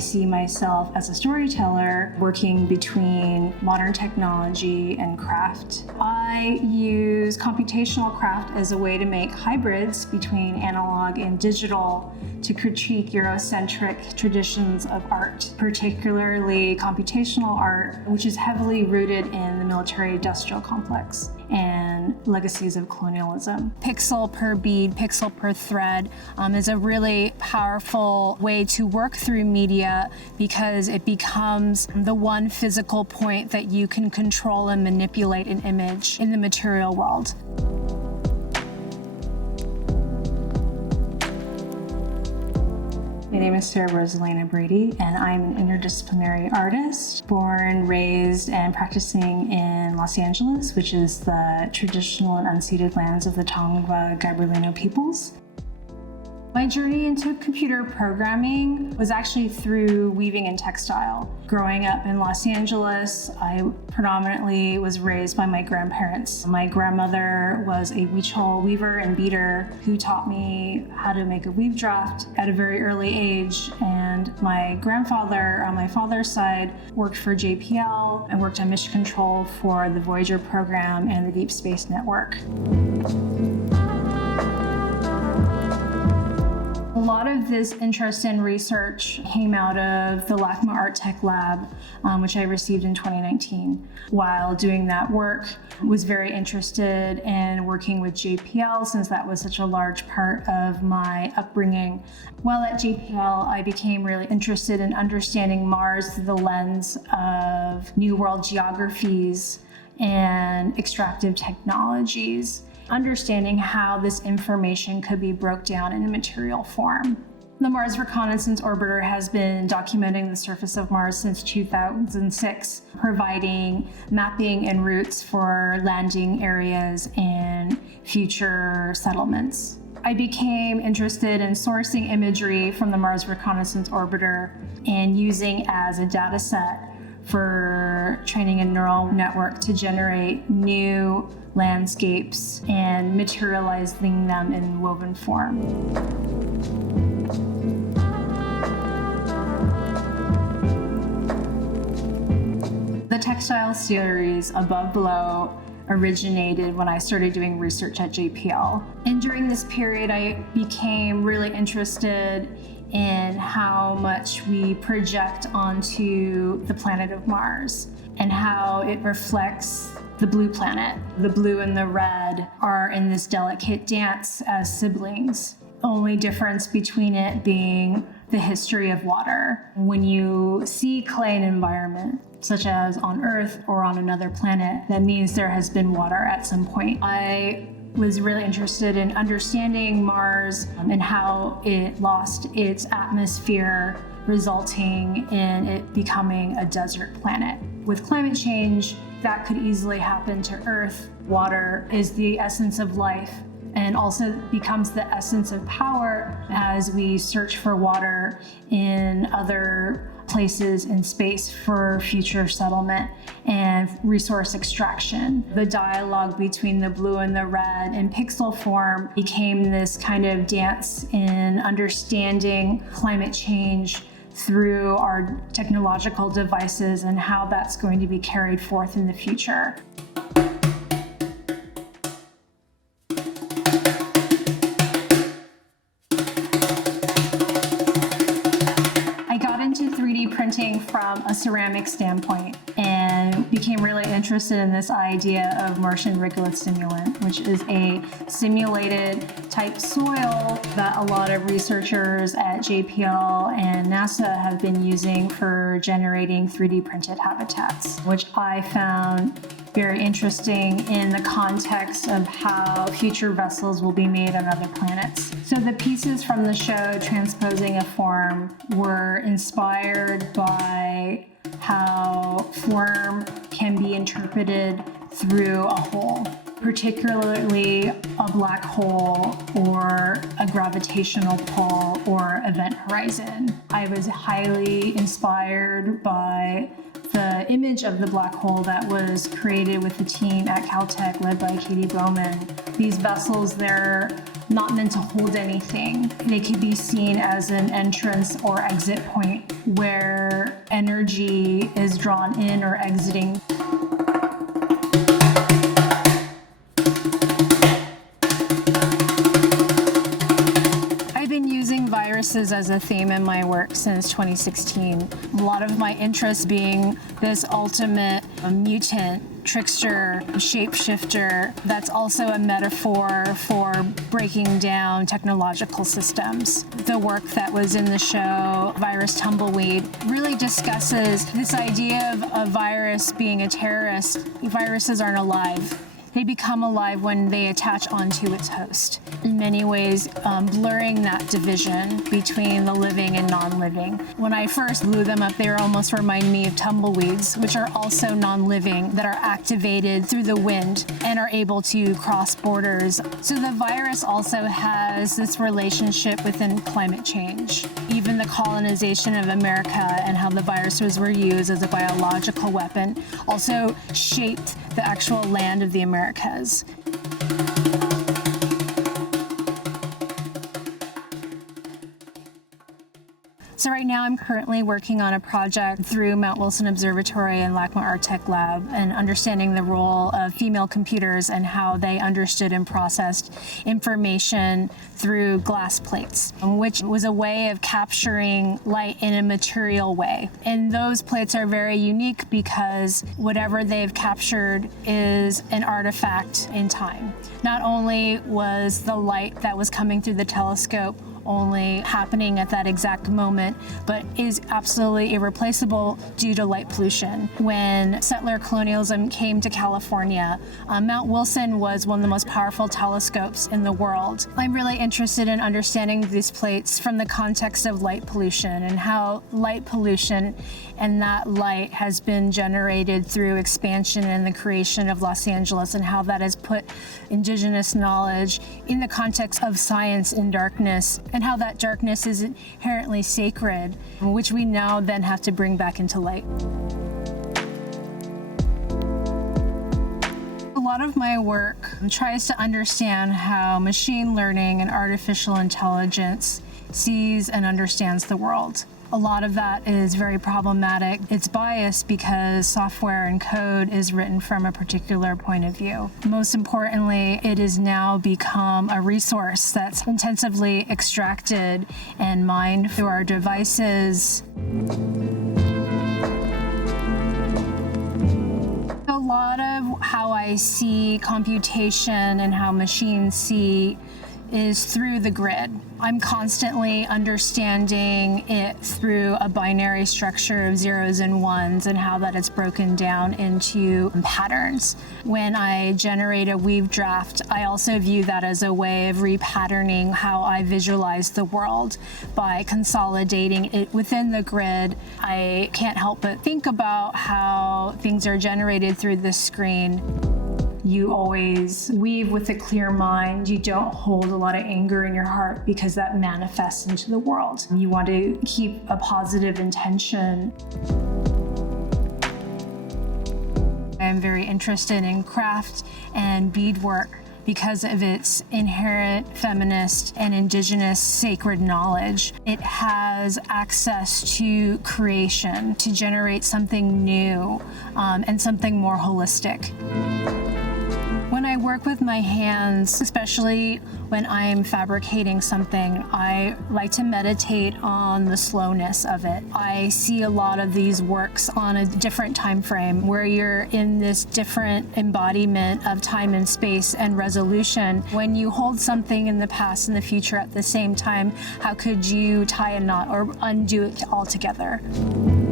see myself as a storyteller working between modern technology and craft. I use computational craft as a way to make hybrids between analog and digital to critique Eurocentric traditions of art, particularly computational art, which is heavily rooted in the military-industrial complex and legacies of colonialism. Pixel per bead, pixel per thread is a really powerful way to work through media because it becomes the one physical point that you can control and manipulate an image in the material world. My name is Sarah Rosalena Brady, and I'm an interdisciplinary artist, born, raised, and practicing in Los Angeles, which is the traditional and unceded lands of the Tongva Gabrielino peoples. My journey into computer programming was actually through weaving and textile. Growing up in Los Angeles, I predominantly was raised by my grandparents. My grandmother was a Huichol weaver and beater who taught me how to make a weave draft at a very early age. And my grandfather on my father's side worked for JPL and worked on mission control for the Voyager program and the Deep Space Network. A lot of this interest in research came out of the LACMA Art Tech Lab, which I received in 2019. While doing that work, was very interested in working with JPL since that was such a large part of my upbringing. While at JPL, I became really interested in understanding Mars through the lens of New World geographies and extractive technologies, understanding how this information could be broke down in a material form. The Mars Reconnaissance Orbiter has been documenting the surface of Mars since 2006, providing mapping and routes for landing areas and future settlements. I became interested in sourcing imagery from the Mars Reconnaissance Orbiter and using as a data set for training a neural network to generate new landscapes and materializing them in woven form. The textile series Above Below originated when I started doing research at JPL. And during this period, I became really interested in how much we project onto the planet of Mars and how it reflects the blue planet. The blue and the red are in this delicate dance as siblings. Only difference between it being the history of water. When you see clay in an environment, such as on Earth or on another planet, that means there has been water at some point. I was really interested in understanding Mars and how it lost its atmosphere, resulting in it becoming a desert planet. With climate change, that could easily happen to Earth. Water is the essence of life and also becomes the essence of power as we search for water in other places in space for future settlement and resource extraction. The dialogue between the blue and the red in pixel form became this kind of dance in understanding climate change through our technological devices and how that's going to be carried forth in the future. Into 3D printing from a ceramic standpoint and became really interested in this idea of Martian regolith simulant, which is a simulated type soil that a lot of researchers at JPL and NASA have been using for generating 3D printed habitats, which I found very interesting in the context of how future vessels will be made on other planets. So the pieces from the show Transposing a Form were inspired by how form can be interpreted through a hole, particularly a black hole or a gravitational pull or event horizon. I was highly inspired by the image of the black hole that was created with the team at Caltech led by Katie Bowman. These vessels, they're not meant to hold anything. They could be seen as an entrance or exit point where energy is drawn in or exiting. Viruses as a theme in my work since 2016. A lot of my interest being this ultimate mutant, trickster, shapeshifter that's also a metaphor for breaking down technological systems. The work that was in the show, Virus Tumbleweed, really discusses this idea of a virus being a terrorist. Viruses aren't alive. They become alive when they attach onto its host. In many ways, blurring that division between the living and non-living. When I first blew them up, they were almost reminding me of tumbleweeds, which are also non-living, that are activated through the wind and are able to cross borders. So the virus also has this relationship within climate change. Even the colonization of America and how the viruses were used as a biological weapon also shaped the actual land of the Americas. So right now I'm currently working on a project through Mount Wilson Observatory and LACMA Arctech Lab and understanding the role of female computers and how they understood and processed information through glass plates, which was a way of capturing light in a material way. And those plates are very unique because whatever they've captured is an artifact in time. Not only was the light that was coming through the telescope only happening at that exact moment, but is absolutely irreplaceable due to light pollution. When settler colonialism came to California, Mount Wilson was one of the most powerful telescopes in the world. I'm really interested in understanding these plates from the context of light pollution and how light pollution and that light has been generated through expansion and the creation of Los Angeles, and how that has put indigenous knowledge in the context of science in darkness, and how that darkness is inherently sacred, which we now then have to bring back into light. A lot of my work tries to understand how machine learning and artificial intelligence sees and understands the world. A lot of that is very problematic. It's biased because software and code is written from a particular point of view. Most importantly, it has now become a resource that's intensively extracted and mined through our devices. A lot of how I see computation and how machines see is through the grid. I'm constantly understanding it through a binary structure of zeros and ones and how that is broken down into patterns. When I generate a weave draft, I also view that as a way of repatterning how I visualize the world by consolidating it within the grid. I can't help but think about how things are generated through the screen. You always weave with a clear mind. You don't hold a lot of anger in your heart because that manifests into the world. You want to keep a positive intention. I'm very interested in craft and beadwork because of its inherent feminist and indigenous sacred knowledge. It has access to creation to generate something new and something more holistic. When I work with my hands, especially when I'm fabricating something, I like to meditate on the slowness of it. I see a lot of these works on a different time frame where you're in this different embodiment of time and space and resolution. When you hold something in the past and the future at the same time, how could you tie a knot or undo it altogether?